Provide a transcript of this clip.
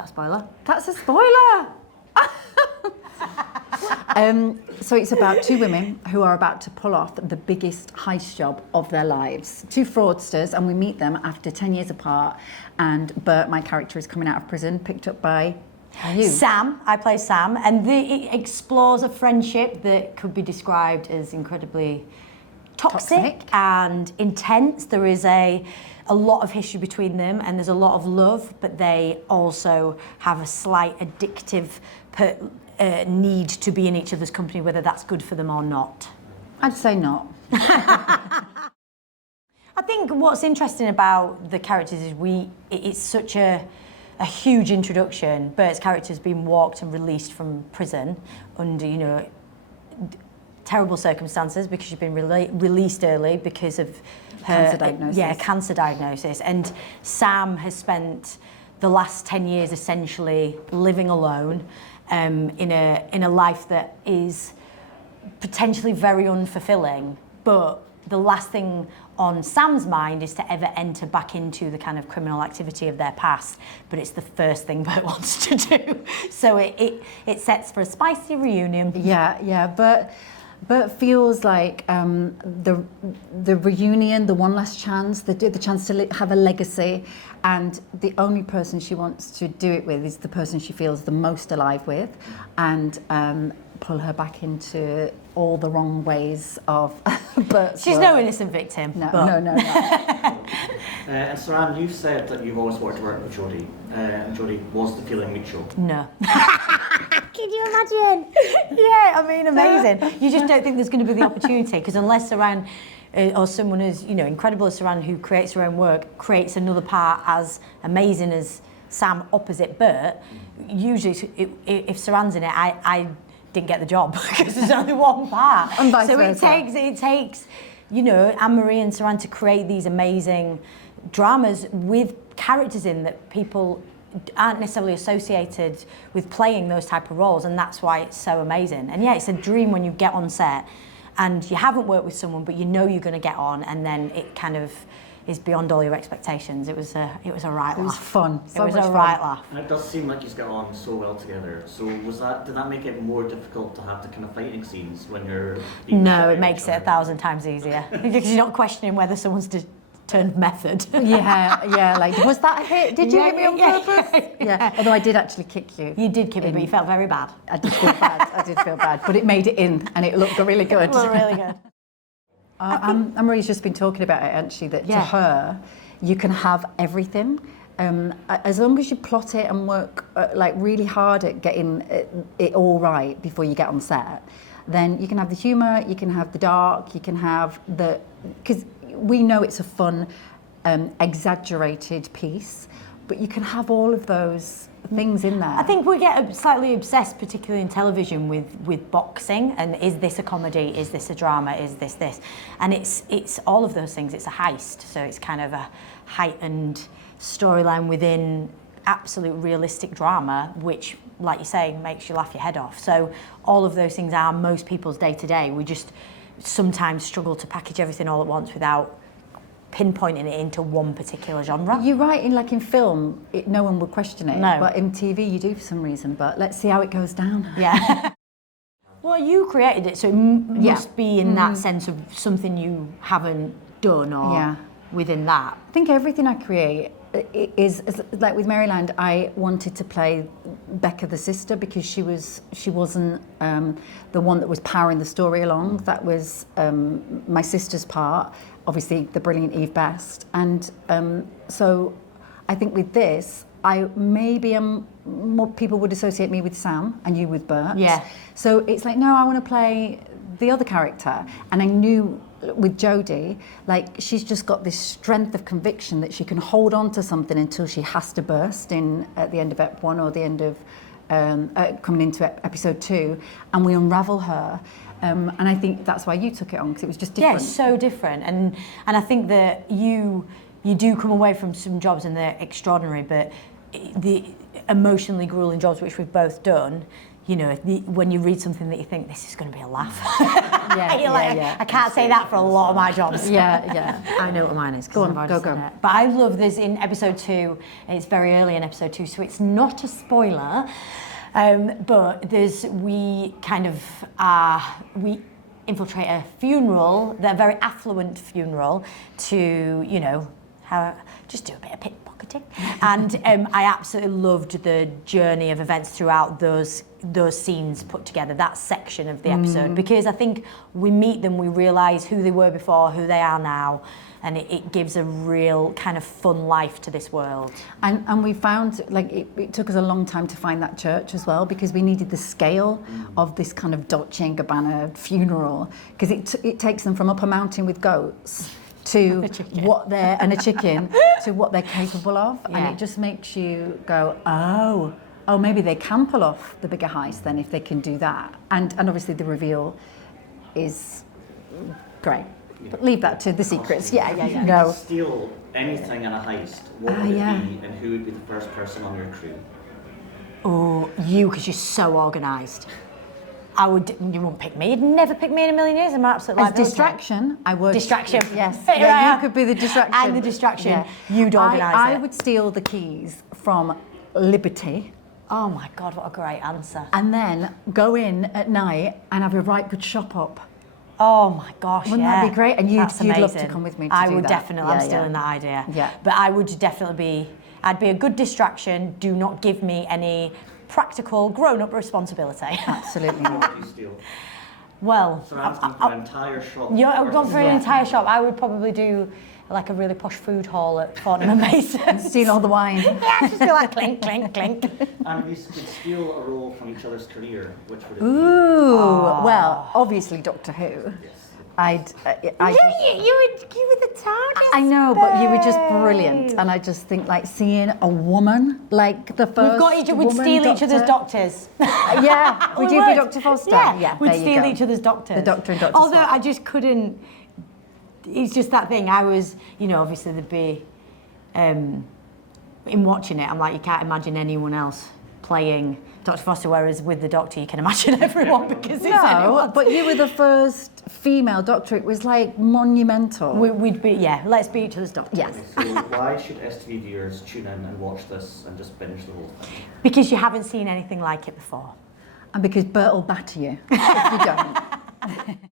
that a spoiler? That's a spoiler! So it's about two women who are about to pull off the biggest heist job of their lives. Two fraudsters, and we meet them after 10 years apart. And Bert, my character, is coming out of prison, picked up by you. Sam, I play Sam, and it explores a friendship that could be described as incredibly toxic and intense. There is a lot of history between them, and there's a lot of love, but they also have a slight addictive need to be in each other's company, whether that's good for them or not. I'd say not. I think what's interesting about the characters is it's such a huge introduction. Bert's character's been walked and released from prison under, terrible circumstances because she's been released early because of her cancer diagnosis. Yeah, cancer diagnosis. And Sam has spent the last 10 years essentially living alone in a life that is potentially very unfulfilling. But the last thing on Sam's mind is to ever enter back into the kind of criminal activity of their past, but it's the first thing Bert wants to do. So it sets for a spicy reunion. Yeah, but feels like the reunion, the one last chance, the chance to have a legacy, and the only person she wants to do it with is the person she feels the most alive with, and pull her back into all the wrong ways of Bert's She's world. no innocent victim. No. And Suranne, you've said that you've always wanted to work with Jodie, and Jodie, was the feeling mutual? No. Can you imagine? Yeah, I mean, amazing. You just don't think there's going to be the opportunity, because unless Suranne or someone as incredible as Suranne, who creates her own work, creates another part as amazing as Sam opposite Bert, usually if Suranne's in it, I didn't get the job because there's only one part. And vice so versa. it takes Anne-Marie and Suranne to create these amazing dramas with characters in that people aren't necessarily associated with playing those type of roles, and that's why it's so amazing. And yeah, it's a dream when you get on set and you haven't worked with someone, but you're going to get on, and then it kind of is beyond all your expectations. It was a right laugh. It was fun. It was a right laugh. And it does seem like you get on so well together. So did that make it more difficult to have the kind of fighting scenes when you're... No, it makes it 1,000 times easier because you're not questioning whether someone's turned method. Yeah, like, was that a hit? Did you hit me on purpose? Yeah. Although I did actually kick you. You did kick me, but you felt very bad. I did feel bad, but it made it in, and it looked really good. It looked really good. Anne-Marie's just been talking about it, hasn't she? That to her, you can have everything. As long as you plot it and work really hard at getting it all right before you get on set, then you can have the humour, you can have the dark, you can have because we know it's a fun, exaggerated piece, but you can have all of those things in there. I think we get slightly obsessed, particularly in television, with boxing, and is this a comedy, is this a drama, is this? And it's all of those things. It's a heist, so it's kind of a heightened storyline within absolute realistic drama, which, like you say, makes you laugh your head off. So all of those things are most people's day-to-day. We just sometimes struggle to package everything all at once without pinpointing it into one particular genre. You're right, in film, no one would question it. No. But in TV, you do for some reason. But let's see how it goes down. Yeah. Well, you created it, so it must be in that sense of something you haven't done or within that. I think everything I create is like with Maryland. I wanted to play Becca the sister because she wasn't the one that was powering the story along. That was my sister's part, obviously the brilliant Eve Best, and so I think with this more people would associate me with Sam and you with Bert. Yeah. So it's like, no, I want to play the other character, and I knew with Jodie, she's just got this strength of conviction that she can hold on to something until she has to burst in at the end of Ep 1 or the end of coming into episode 2, and we unravel her. And I think that's why you took it on, because it was just different. Yeah, it's so different, and I think that you do come away from some jobs and they're extraordinary, but the emotionally grueling jobs which we've both done, you know, when you read something that you think this is going to be a laugh. Yeah, I can't say that for a lot of my jobs. Yeah. I know what mine is. Go on, I've already go. said it. But I love this in episode 2. It's very early in episode 2, so it's not a spoiler. But we infiltrate a funeral, a very affluent funeral, to, you know, just do a bit of pickpocketing. And I absolutely loved the journey of events throughout those scenes put together, that section of the episode, because I think we meet them, we realise who they were before, who they are now, and it gives a real kind of fun life to this world. And we found, like, it took us a long time to find that church as well, because we needed the scale of this kind of Dolce & Gabbana funeral, because it takes them from up a mountain with goats to a chicken to what they're capable of, and it just makes you go, oh, maybe they can pull off the bigger heist then if they can do that. And obviously the reveal is great. But leave that to the secrets. Yeah. No. Steal anything in a heist, what would it be, and who would be the first person on your crew? Oh, you, because you're so organised. You wouldn't pick me. You'd never pick me in a million years. I'm absolutely as distraction. I would. Distraction. Yes. Yeah, you could be the distraction. And the distraction. You'd organise it. I would steal the keys from Liberty. Oh my God, what a great answer. And then go in at night and have a right good shop up. Oh my gosh, Wouldn't that be great? And you'd love to come with me to do that. I would definitely, I'm stealing that idea. Yeah. But I would definitely I'd be a good distraction. Do not give me any practical grown-up responsibility. Absolutely What not. would you steal? Well, Suranne's gone through an entire shop. I've gone through an entire shop. I would probably do like a really posh food hall at Fortnum & Mason. Steal all the wine. Yeah, just be like clink, clink, clink. And if you could steal a role from each other's career, which would it be? Ooh, well, obviously Doctor Who. Yes. You were the target. I know, but you were just brilliant, and I just think like seeing a woman like the first. We'd steal each other's doctors. Yeah, would you be Dr. Foster? Yeah, we'd steal each other's doctors. The Doctor and Dr. Although Swap. I just couldn't. It's just that thing. I was, obviously there'd be, in watching it, I'm like, you can't imagine anyone else playing Dr. Foster, whereas with the Doctor you can imagine everyone because it's anyone. But you were the first female Doctor. It was like monumental. We'd be, let's be each other's doctors. Yes. So why should STV viewers tune in and watch this and just binge the whole thing? Because you haven't seen anything like it before. And because Bert will batter you if you don't.